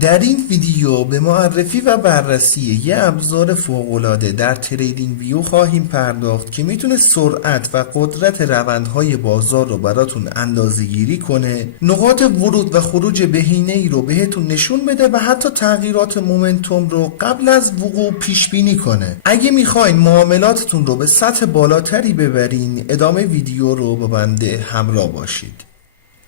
در این ویدیو به معرفی و بررسی یه ابزار فوق‌العاده در تریدینگ ویو خواهیم پرداخت که میتونه سرعت و قدرت روندهای بازار رو براتون اندازه‌گیری کنه، نقاط ورود و خروج بهینه‌ای رو بهتون نشون بده و حتی تغییرات مومنتوم رو قبل از وقوع پیش بینی کنه. اگه میخواین معاملاتتون رو به سطح بالاتری ببرین، ادامه ویدیو رو با بنده همراه باشید.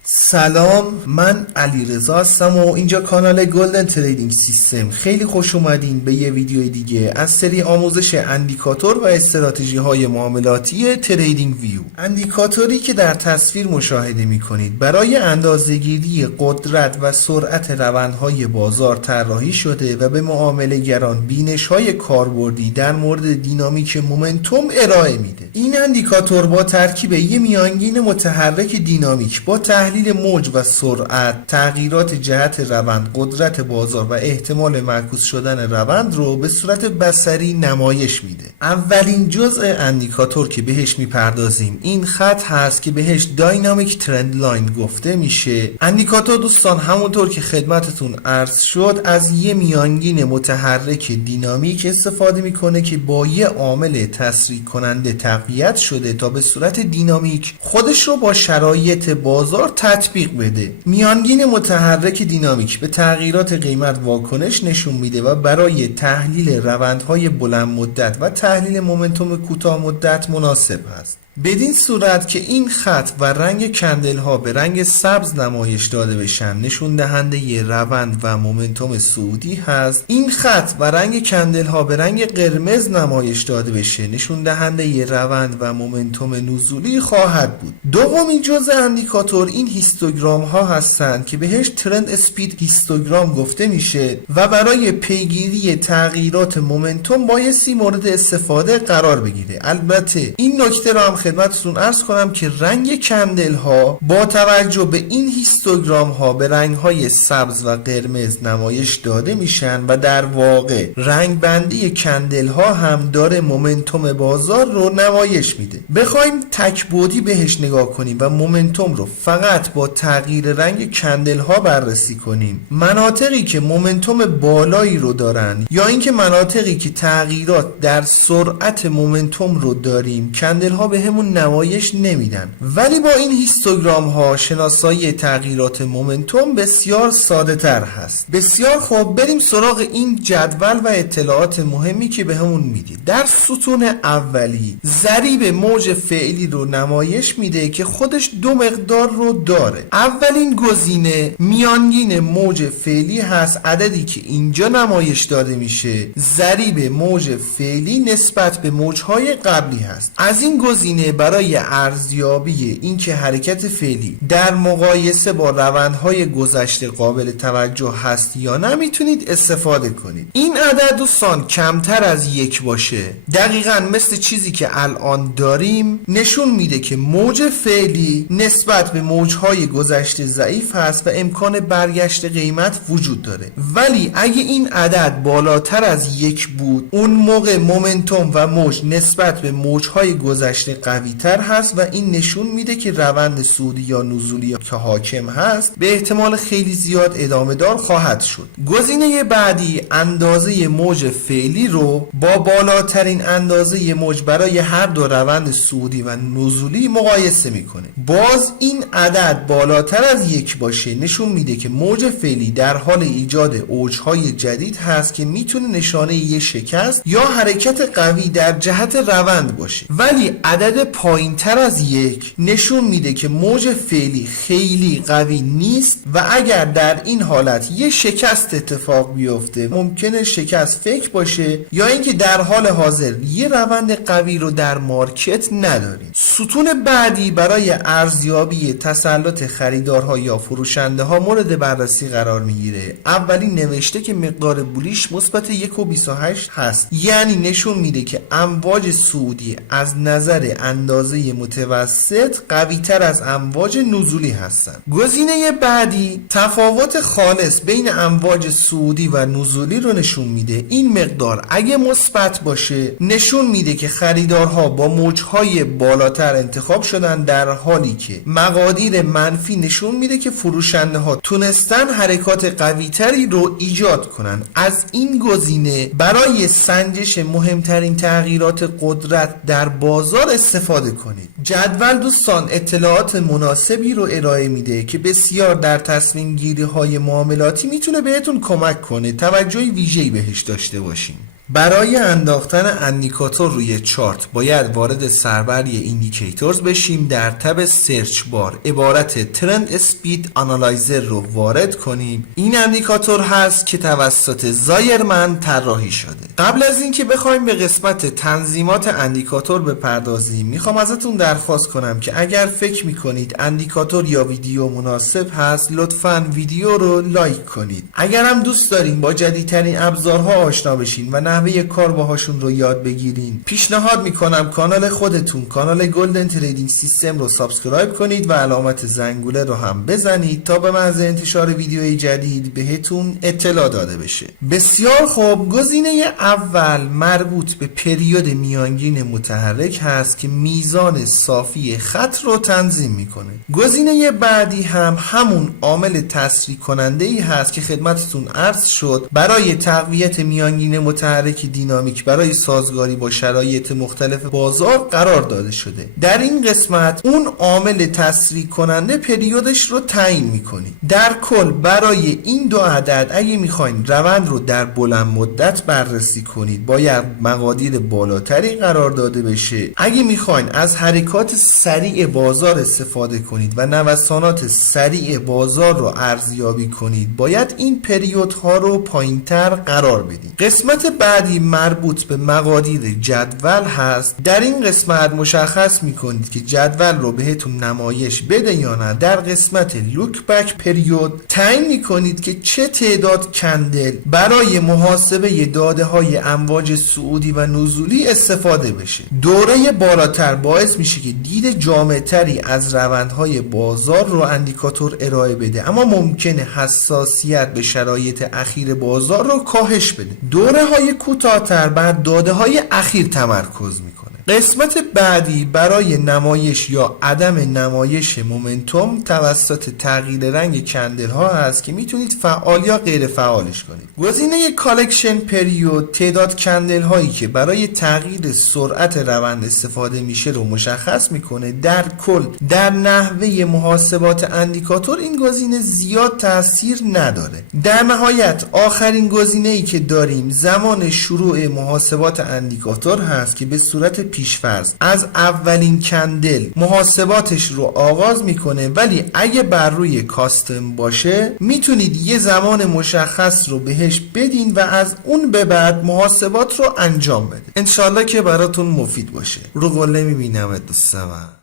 سلام، من علیرضا هستم و اینجا کانال گلدن تریدینگ سیستم. خیلی خوش اومدین به یه ویدیو دیگه از سری آموزش اندیکاتور و استراتژی های معاملاتی تریدینگ ویو. اندیکاتوری که در تصویر مشاهده میکنید برای اندازه‌گیری قدرت و سرعت روندهای بازار طراحی شده و به معامله گران بینش های کاربردی در مورد دینامیک مومنتوم ارائه میده. این اندیکاتور با ترکیب یه میانگین متحرک دینامیک با تحلیل موج و سرعت، تغییرات جهت روند، قدرت بازار و احتمال معکوس شدن روند رو به صورت بصری نمایش میده. اولین جزء اندیکاتور که بهش میپردازیم این خط هست که بهش داینامیک ترند لاین گفته میشه. اندیکاتور دوستان همونطور که خدمتتون عرض شد از یه میانگین متحرک دینامیک استفاده میکنه که با یه عامل تسریع کننده تقویت شده تا به صورت دینامیک خودش رو با شرایط بازار تطبیق بده. میانگین متحرک دینامیک به تغییرات قیمت واکنش نشون میده و برای تحلیل روندهای بلند مدت و تحلیل مومنتوم کوتاه مدت مناسب است. بدین صورت که این خط و رنگ کندل ها به رنگ سبز نمایش داده بشن نشون دهنده ی روند و مومنتوم صعودی هست. این خط و رنگ کندل ها به رنگ قرمز نمایش داده بشه نشون دهنده ی روند و مومنتوم نزولی خواهد بود. دومین جزء اندیکاتور این هیستوگرام ها هستند که بهش ترند اسپید هیستوگرام گفته میشه و برای پیگیری تغییرات مومنتوم بایستی مورد استفاده قرار بگیره. البته این نکته را هم خدمتتون عرض کنم که رنگ کندل ها با توجه به این هیستوگرام ها به رنگ های سبز و قرمز نمایش داده میشن و در واقع رنگ بندی کندل ها هم داره مومنتوم بازار رو نمایش میده. بخوایم تک بعدی بهش نگاه کنیم و مومنتوم رو فقط با تغییر رنگ کندل ها بررسی کنیم، مناطقی که مومنتوم بالایی رو دارن یا اینکه مناطقی که تغییرات در سرعت مومنتوم رو داریم کندل ها به همون نمایش نمیدن. ولی با این هیستوگرام ها شناسایی تغییرات مومنتوم بسیار ساده تر هست. بسیار خوب، بریم سراغ این جدول و اطلاعات مهمی که به همون میدید. در ستون اولی ضریب موج فعلی رو نمایش میده که خودش دو مقدار رو داره. اولین گزینه میانگین موج فعلی هست، عددی که اینجا نمایش داده میشه ضریب موج فعلی نسبت به موجهای قبلی هست. از این گزینه برای ارزیابی اینکه حرکت فعلی در مقایسه با روندهای گذشته قابل توجه هست یا نه میتونید استفاده کنید. این عدد دوستان کمتر از یک باشه، دقیقاً مثل چیزی که الان داریم، نشون میده که موج فعلی نسبت به موجهای گذشته ضعیف هست و امکان برگشت قیمت وجود داره. ولی اگه این عدد بالاتر از یک بود، اون موقع مومنتوم و موج نسبت به موجهای گذشته قوی تر هست و این نشون میده که روند صعودی یا نزولی که حاکم هست به احتمال خیلی زیاد ادامه دار خواهد شد. گزینه بعدی اندازه موج فعلی رو با بالاترین اندازه موج برای هر دو روند صعودی و نزولی مقایسه میکنه. باز این عدد بالاتر از یک باشه نشون میده که موج فعلی در حال ایجاد اوجهای جدید هست که میتونه نشانه یه شکست یا حرکت قوی در جهت روند باشه. ولی عدد پایین تر از یک نشون میده که موج فعلی خیلی قوی نیست و اگر در این حالت یه شکست اتفاق بیفته ممکنه شکست فیک باشه یا اینکه در حال حاضر یه روند قوی رو در مارکت نداریم. ستون بعدی برای ارزیابی تسلط خریدارها یا فروشنده ها مورد بررسی قرار میگیره. اولین نوشته که مقدار بولیش مثبت 1.28 هست، یعنی نشون میده که امواج صعودی از نظر اندازه متوسط قوی تر از امواج نزولی هستند. گزینه بعدی تفاوت خالص بین امواج صعودی و نزولی رو نشون میده. این مقدار اگه مثبت باشه نشون میده که خریدارها با موجهای بالاتر انتخاب شدن، در حالی که مقادیر منفی نشون میده که فروشنده ها تونستن حرکات قوی تری رو ایجاد کنن. از این گزینه برای سنجش مهمترین تغییرات قدرت در بازار استفاده کنید. جدول دوستان اطلاعات مناسبی رو ارائه میده که بسیار در تصمیم گیری های معاملاتی میتونه بهتون کمک کنه. توجه ویژه‌ای بهش داشته باشین. برای انداختن اندیکاتور روی چارت باید وارد سربری ایندیکیتورز بشیم. در تب سرچ بار عبارت ترند اسپید آنالایزر رو وارد کنیم. این اندیکاتور هست که توسط زایرمن طراحی شده. قبل از اینکه بخوایم به قسمت تنظیمات اندیکاتور بپردازیم، میخوام ازتون درخواست کنم که اگر فکر میکنید اندیکاتور یا ویدیو مناسب هست لطفاً ویدیو رو لایک کنید. اگر هم دوست دارین با جدیدترین ابزارها آشنا بشین و نحوه کار باهاشون رو یاد بگیرین، پیشنهاد میکنم کانال خودتون، کانال گلدن تریدینگ سیستم رو سابسکرایب کنید و علامت زنگوله رو هم بزنید تا به محض انتشار ویدیوی جدید بهتون اطلاع داده بشه. بسیار خوب، گزینه اول مربوط به پریود میانگین متحرک هست که میزان صافی خط رو تنظیم میکنه. گزینه بعدی هم همون عامل تسریع کننده ای هست که خدمتتون عرض شد برای تقویت میانگین متحرک دینامیک برای سازگاری با شرایط مختلف بازار قرار داده شده. در این قسمت اون عامل تسریع کننده پریودش رو تعیین میکنید. در کل برای این دو عدد اگه میخواین روند رو در بلند مدت بررسی کنید باید مقادیر بالاتری قرار داده بشه. اگه میخواین از حرکات سریع بازار استفاده کنید و نوسانات سریع بازار رو ارزیابی کنید باید این پریودها رو پایینتر قرار بدید. قسمت بعدی مربوط به مقادیر جدول هست. در این قسمت مشخص میکنید که جدول رو بهتون نمایش بده یا نه. در قسمت لوک بک پریود تعیین میکنید که چه تعداد کندل برای محاسبه داده های امواج صعودی و نزولی استفاده بشه. دوره بالاتر باعث میشه که دید جامع تری از روندهای بازار رو اندیکاتور ارائه بده، اما ممکنه حساسیت به شرایط اخیر بازار رو کاهش بده. دوره های کوتاه‌تر بر داده های اخیر تمرکز میکنه. قسمت بعدی برای نمایش یا عدم نمایش مومنتوم توسط تغییر رنگ کندل ها هست که میتونید فعال یا غیر فعالش کنید. گزینه کالکشن پریود تعداد کندل هایی که برای تغییر سرعت روند استفاده میشه رو مشخص میکنه. در کل در نحوه محاسبات اندیکاتور این گزینه زیاد تاثیر نداره. در نهایت آخرین گزینه ای که داریم زمان شروع محاسبات اندیکاتور هست که به صورت پیشفرض از اولین کندل محاسباتش رو آغاز میکنه، ولی اگه بر روی کاستم باشه میتونید یه زمان مشخص رو بهش بدین و از اون به بعد محاسبات رو انجام بده. انشالله که براتون مفید باشه. رو قله میبینم دوستان.